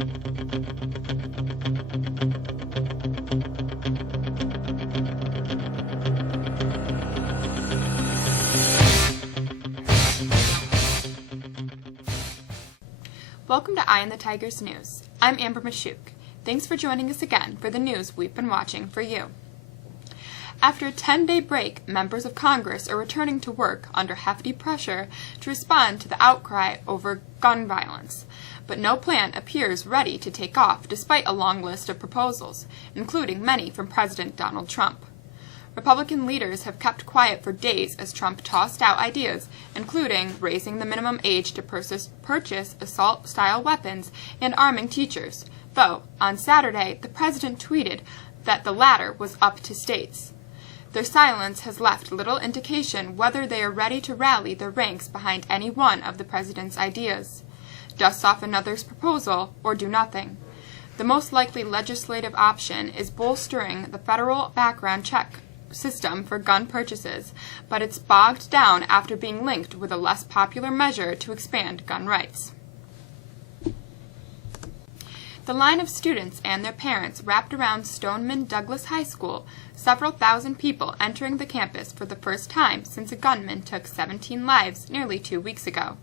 Welcome to Eye on the Tigers News. I'm Amber Mashuk. Thanks for joining us again for the news we've been watching for you. After a 10-day break, members of Congress are returning to work under hefty pressure to respond to the outcry over gun violence. But no plan appears ready to take off despite a long list of proposals, including many from President Donald Trump. Republican leaders have kept quiet for days as Trump tossed out ideas, including raising the minimum age to purchase assault-style weapons and arming teachers, though on Saturday the president tweeted that the latter was up to states. Their silence has left little indication whether they are ready to rally their ranks behind any one of the president's ideas, dust off another's proposal, or do nothing. The most likely legislative option is bolstering the federal background check system for gun purchases, but it's bogged down after being linked with a less popular measure to expand gun rights. The line of students and their parents wrapped around Stoneman Douglas High School, several thousand people entering the campus for the first time since a gunman took 17 lives nearly 2 weeks ago.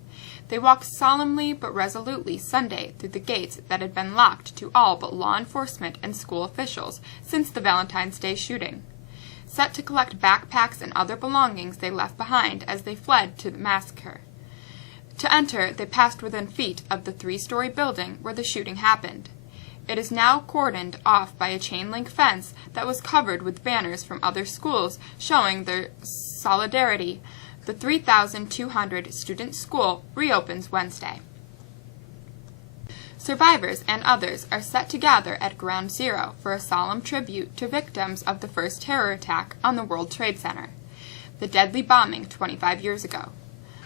They walked solemnly but resolutely Sunday through the gates that had been locked to all but law enforcement and school officials since the Valentine's Day shooting. Set to collect backpacks and other belongings they left behind as they fled to the massacre. To enter, they passed within feet of the 3-story building where the shooting happened. It is now cordoned off by a chain-link fence that was covered with banners from other schools showing their solidarity. The 3,200-student school reopens Wednesday. Survivors and others are set to gather at Ground Zero for a solemn tribute to victims of the first terror attack on the World Trade Center, the deadly bombing 25 years ago.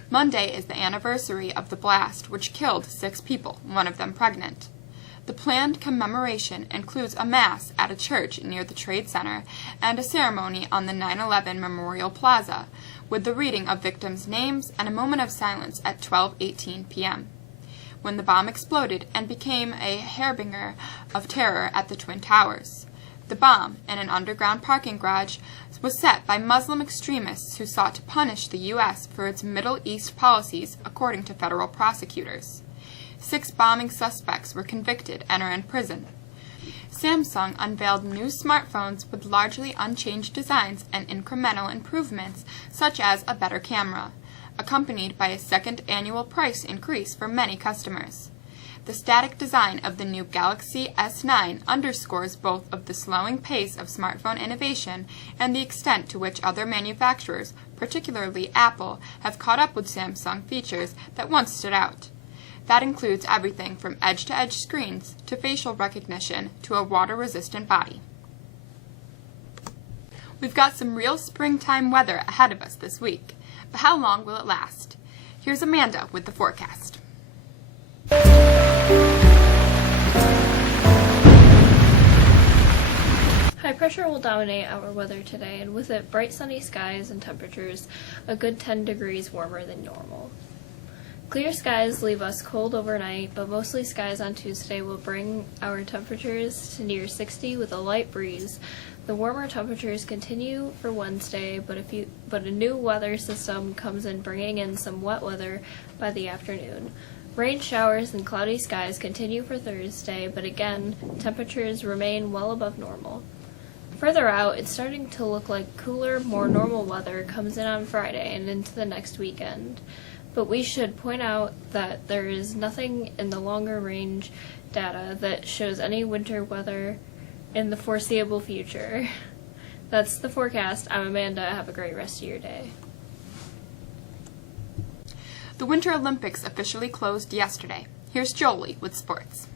Monday is the anniversary of the blast, which killed 6 people, one of them pregnant. The planned commemoration includes a mass at a church near the Trade Center and a ceremony on the 9/11 Memorial Plaza, with the reading of victims' names and a moment of silence at 12:18 p.m. when the bomb exploded and became a harbinger of terror at the Twin Towers. The bomb, in an underground parking garage, was set by Muslim extremists who sought to punish the U.S. for its Middle East policies, according to federal prosecutors. 6 bombing suspects were convicted and are in prison. Samsung unveiled new smartphones with largely unchanged designs and incremental improvements, such as a better camera, accompanied by a second annual price increase for many customers. The static design of the new Galaxy S9 underscores both of the slowing pace of smartphone innovation and the extent to which other manufacturers, particularly Apple, have caught up with Samsung features that once stood out. That includes everything from edge-to-edge screens to facial recognition to a water-resistant body. We've got some real springtime weather ahead of us this week, but how long will it last? Here's Amanda with the forecast. High pressure will dominate our weather today, and with it, bright sunny skies and temperatures a good 10 degrees warmer than normal. Clear skies leave us cold overnight, but mostly skies on Tuesday will bring our temperatures to near 60 with a light breeze. The warmer temperatures continue for Wednesday, but a new weather system comes in, bringing in some wet weather by the afternoon. Rain showers and cloudy skies continue for Thursday, but again, temperatures remain well above normal. Further out, it's starting to look like cooler, more normal weather comes in on Friday and into the next weekend. But we should point out that there is nothing in the longer range data that shows any winter weather in the foreseeable future. That's the forecast. I'm Amanda. Have a great rest of your day. The Winter Olympics officially closed yesterday. Here's Jolie with sports.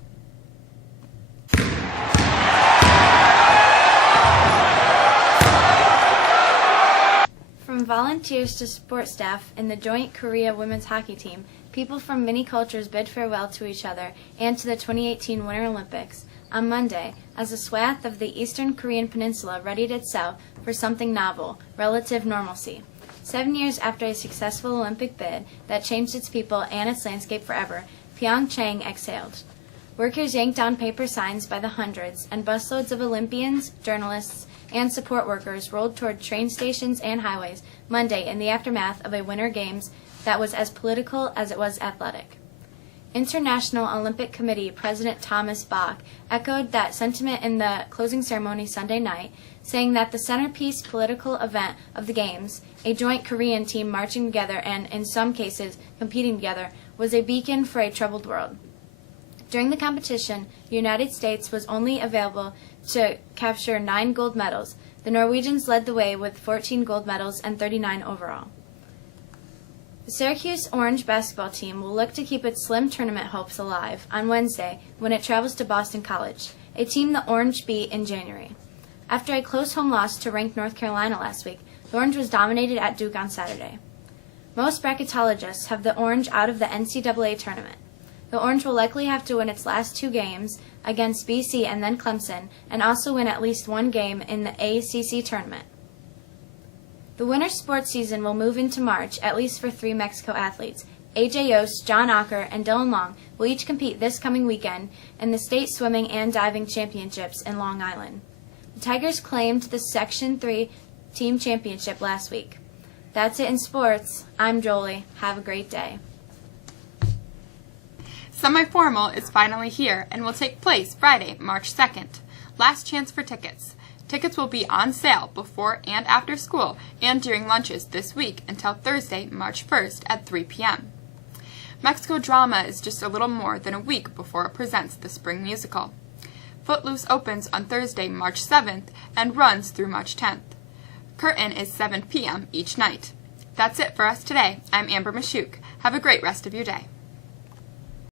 From volunteers to support staff in the joint Korea women's hockey team, people from many cultures bid farewell to each other and to the 2018 Winter Olympics on Monday as a swath of the eastern Korean peninsula readied itself for something novel, relative normalcy. 7 years after a successful Olympic bid that changed its people and its landscape forever, Pyeongchang exhaled. workers yanked down paper signs by the hundreds, and busloads of Olympians, journalists, and support workers rolled toward train stations and highways Monday in the aftermath of a Winter Games that was as political as it was athletic. International Olympic Committee President Thomas Bach echoed that sentiment in the closing ceremony Sunday night, saying that the centerpiece political event of the Games, a joint Korean team marching together and, in some cases, competing together, was a beacon for a troubled world. During the competition, the United States was only available to capture 9 gold medals. The Norwegians led the way with 14 gold medals and 39 overall. The Syracuse Orange basketball team will look to keep its slim tournament hopes alive on Wednesday when it travels to Boston College, a team the Orange beat in January. After a close home loss to ranked North Carolina last week, the Orange was dominated at Duke on Saturday. Most bracketologists have the Orange out of the NCAA tournament. The Orange will likely have to win its last 2 games against BC and then Clemson, and also win at least 1 game in the ACC tournament. The winter sports season will move into March, at least for 3 Mexico athletes. AJ Yost, John Ocker, and Dylan Long will each compete this coming weekend in the state swimming and diving championships in Long Island. The Tigers claimed the Section 3 team championship last week. That's it in sports. I'm Jolie. Have a great day. Semi-formal is finally here and will take place Friday, March 2nd. Last chance for tickets. Tickets will be on sale before and after school and during lunches this week until Thursday, March 1st at 3 p.m. Mexico Drama is just a little more than a week before it presents the spring musical. Footloose opens on Thursday, March 7th and runs through March 10th. Curtain is 7 p.m. each night. That's it for us today. I'm Amber Mashuk. Have a great rest of your day.